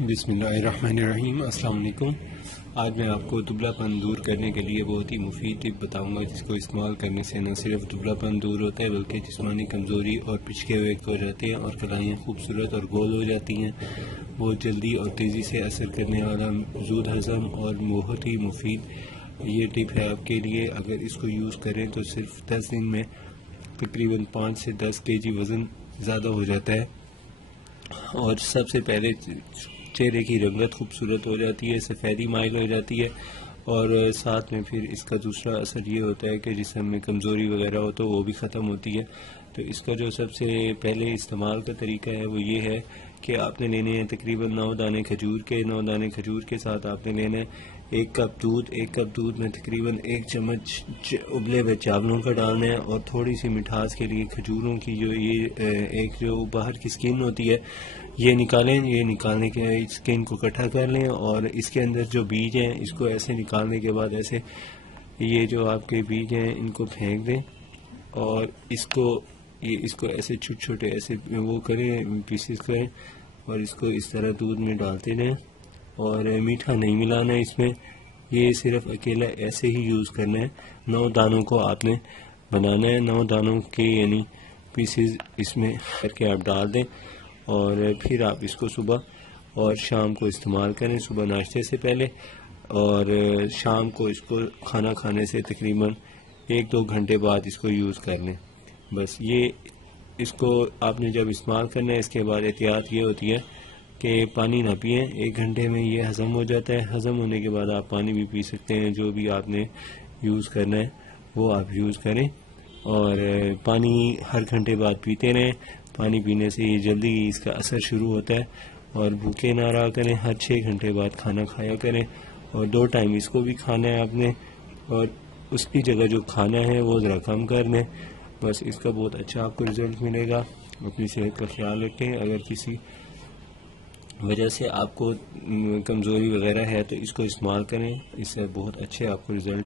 बिस्मिल्लाहिर्रहमानिर्रहीम। अस्सलाम वालेकुम। आज मैं आपको दुबलापन दूर करने के लिए बहुत ही मुफीद टिप बताऊंगा, जिसको इस्तेमाल करने से न सिर्फ दुबलापन दूर होता है बल्कि जिस्मानी कमज़ोरी और पिचके हुए हो जाते हैं और कलाइयाँ खूबसूरत और गोल हो जाती हैं। बहुत जल्दी और तेज़ी से असर करने वाला ज़ूद हज़म और बहुत ही मुफीद ये टिप है आपके लिए। अगर इसको यूज़ करें तो सिर्फ 10 दिन में तकरीबन 5 से 10 केजी वज़न ज़्यादा हो जाता है। और सबसे पहले चेहरे की रंगत खूबसूरत हो जाती है, सफ़ेदी माइल हो जाती है, और साथ में फिर इसका दूसरा असर ये होता है कि जिस्म में कमज़ोरी वगैरह हो तो वो भी ख़त्म होती है। तो इसका जो सबसे पहले इस्तेमाल का तरीका है वो ये है कि आपने लेने हैं तकरीबन 9 दाने खजूर के। 9 दाने खजूर के साथ आपने लेना है 1 कप दूध। 1 कप दूध में तकरीबन 1 चम्मच उबले हुए चावलों का डालना है, और थोड़ी सी मिठास के लिए खजूरों की जो ये एक जो बाहर की स्किन होती है ये निकालें। ये निकालने के स्किन को इकट्ठा कर लें, और इसके अंदर जो बीज हैं इसको ऐसे निकालने के बाद ऐसे ये जो आपके बीज हैं इनको फेंक दें, और इसको ऐसे छोटे छोटे ऐसे वो करें, पीसेस करें, और इसको इस तरह दूध में डालते रहें। और मीठा नहीं मिलाना है इसमें, ये सिर्फ अकेला ऐसे ही यूज़ करना है। 9 दानों को आपने बनाना है, 9 दानों के यानी पीसेस इसमें करके आप डाल दें, और फिर आप इसको सुबह और शाम को इस्तेमाल करें। सुबह नाश्ते से पहले और शाम को इसको खाना खाने से तकरीबन 1-2 घंटे बाद इसको यूज़ कर लें। बस ये इसको आपने जब इस्तेमाल करना है इसके बाद एहतियात ये होती है कि पानी ना पिएं। 1 घंटे में ये हज़म हो जाता है। हज़म होने के बाद आप पानी भी पी सकते हैं। जो भी आपने यूज़ करना है वो आप यूज़ करें, और पानी हर घंटे बाद पीते रहें। पानी पीने से ये जल्दी इसका असर शुरू होता है। और भूखे ना रहा करें, हर 6 घंटे बाद खाना खाया करें, और 2 टाइम इसको भी खाना है आपने, और उसकी जगह जो खाना है वो ज़रा कम कर लें। बस इसका बहुत अच्छा आपको रिज़ल्ट मिलेगा। अपनी सेहत का ख्याल रखें। अगर किसी वजह से आपको कमज़ोरी वगैरह है तो इसको इस्तेमाल करें, इससे बहुत अच्छे आपको रिज़ल्ट